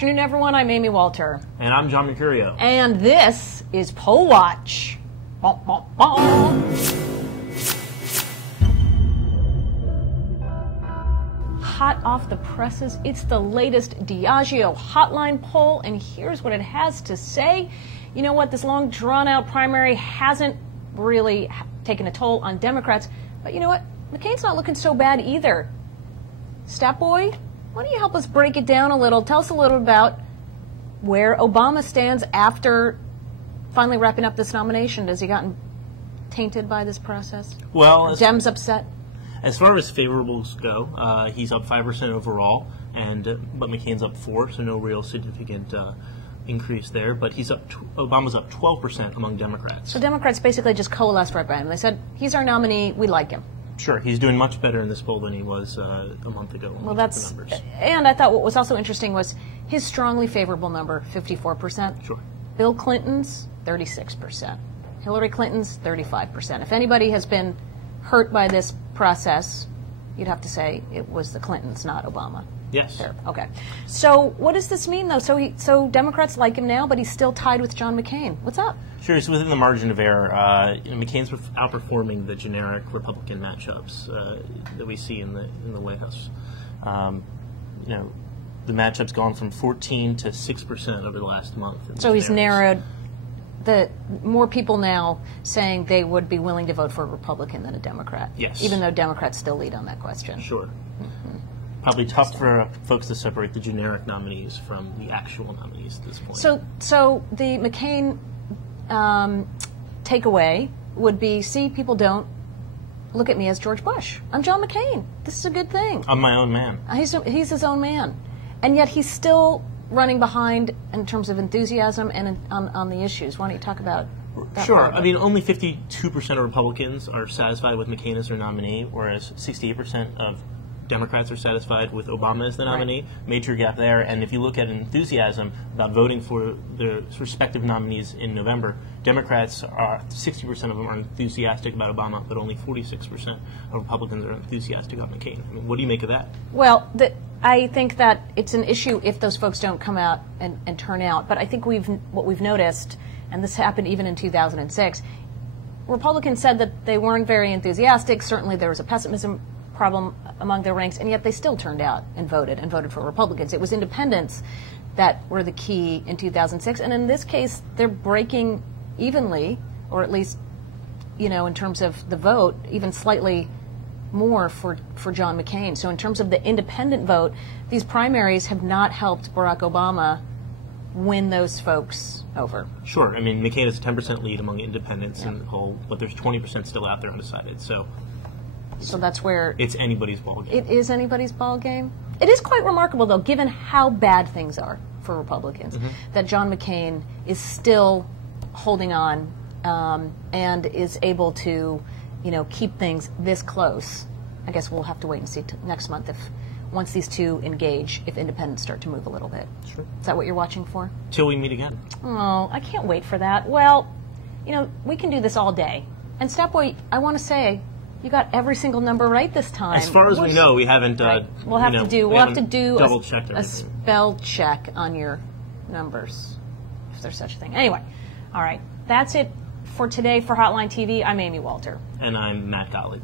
afternoon, everyone. I'm Amy Walter. And I'm John Mercurio. And this is Poll Watch. Bah, bah, bah. Hot off the presses, it's the latest Diageo Hotline poll, and here's what it has to say. You know what? This long, drawn-out primary hasn't really taken a toll on Democrats, but you know what? McCain's not looking so bad either. Stat Boy, why don't you help us break it down a little? Tell us a little about where Obama stands after finally wrapping up this nomination. Has he gotten tainted by this process? Well, Dems upset? As far as favorables go, he's up 5% overall, but McCain's up 4%, so no real significant increase there. But Obama's up 12% among Democrats. So Democrats basically just coalesced right behind him. They said, he's our nominee, we like him. Sure, he's doing much better in this poll than he was a month ago. Well, that's, and I thought what was also interesting was his strongly favorable number, 54%. Sure. Bill Clinton's, 36%. Hillary Clinton's, 35%. If anybody has been hurt by this process, you'd have to say it was the Clintons, not Obama. Yes. There. Okay. So what does this mean, though? So Democrats like him now, but he's still tied with John McCain. What's up? Sure, it's within the margin of error. McCain's outperforming the generic Republican matchups that we see in the White House. The matchup's gone from 14 to 6% over the last month. So he's narrowed. More people now saying they would be willing to vote for a Republican than a Democrat. Yes. Even though Democrats still lead on that question. Sure. Mm-hmm. Probably tough for folks to separate the generic nominees from the actual nominees at this point. So the McCain takeaway would be, see, people don't look at me as George Bush. I'm John McCain. This is a good thing. I'm my own man. He's his own man. And yet he's still running behind in terms of enthusiasm and on the issues. Why don't you talk about that? Sure. I mean, only 52% of Republicans are satisfied with McCain as their nominee, whereas 68% of Democrats are satisfied with Obama as the nominee. Right. Major gap there. And if you look at enthusiasm about voting for the respective nominees in November, Democrats are 60% of them are enthusiastic about Obama, but only 46% of Republicans are enthusiastic about McCain. I mean, what do you make of that? Well, I think that it's an issue if those folks don't come out and turn out. But I think what we've noticed, and this happened even in 2006, Republicans said that they weren't very enthusiastic. Certainly there was a pessimism problem among their ranks, and yet they still turned out and voted for Republicans. It was independents that were the key in 2006, and in this case, they're breaking evenly, or at least, in terms of the vote, even slightly more for John McCain. So in terms of the independent vote, these primaries have not helped Barack Obama win those folks over. Sure. I mean, McCain has a 10% lead among independents in the poll, but there's 20% still out there undecided. So that's where it's anybody's ball game. It is anybody's ball game. It is quite remarkable, though, given how bad things are for Republicans, that John McCain is still holding on and is able to, keep things this close. I guess we'll have to wait and see next month once these two engage, if independents start to move a little bit. Sure. Is that what you're watching for? Till we meet again. Oh, I can't wait for that. Well, we can do this all day. And Stepboy, I want to say, you got every single number right this time. As far as we know, we haven't. Right. We'll have to do a spell check on your numbers, if there's such a thing. Anyway, all right, that's it for today for Hotline TV. I'm Amy Walter, and I'm Matt Gottlieb.